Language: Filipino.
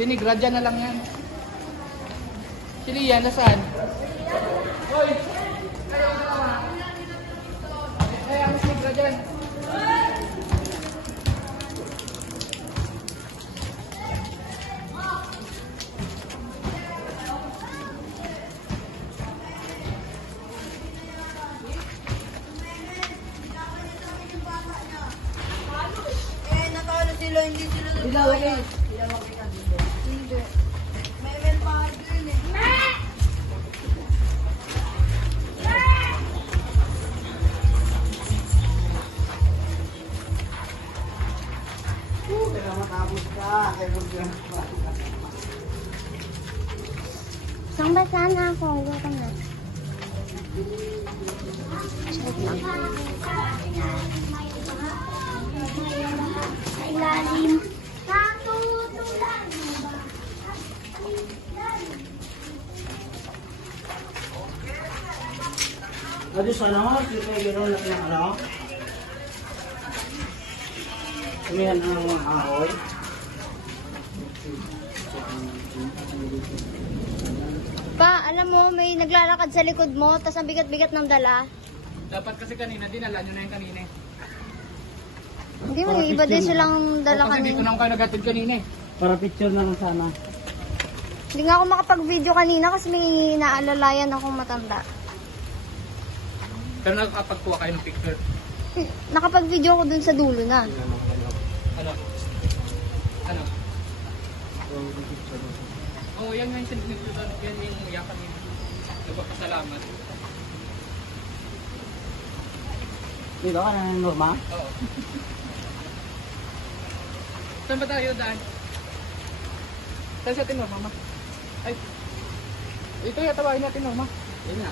Tinigradya na lang yan. Si Lian, nasaan? Hoy! Ay, ang tinigradya yan. Natalo sila, hindi sila Dilawin. Hindi. May pa din eh. Kaya matapos ka. Isang basa na ako. Gutom na. Sa ilalim. Natutulan mo ba? Ado sa ano? Sila kayo gano'n lang ng ano? Kumihan ang mga ahoy. Pa, alam mo, may naglalakad sa likod mo, tas ang bigat-bigat ng dala. Dapat kasi kanina, dinala nyo na yung kanina. Hindi mo, iba din silang dala Kasi dito kanina. na ako kayo nagatid kanina eh. Para picture na lang sana. Hindi nga ako makapag-video kanina kasi may naalalayan akong matanda. Pero nakakapagkuha kayo ng picture. Nakapag-video ako dun sa dulo na. Ano? Ano? Oo, yan nga yung sinignig ko doon. Yan yung umiyak kanina. Nagpapasalamat. Dito ka na ng norma? Oo. Saan ba tayo daan? Saan sa atin, Mama? Ay, ito yung tawagin natin, Mama. Yun na.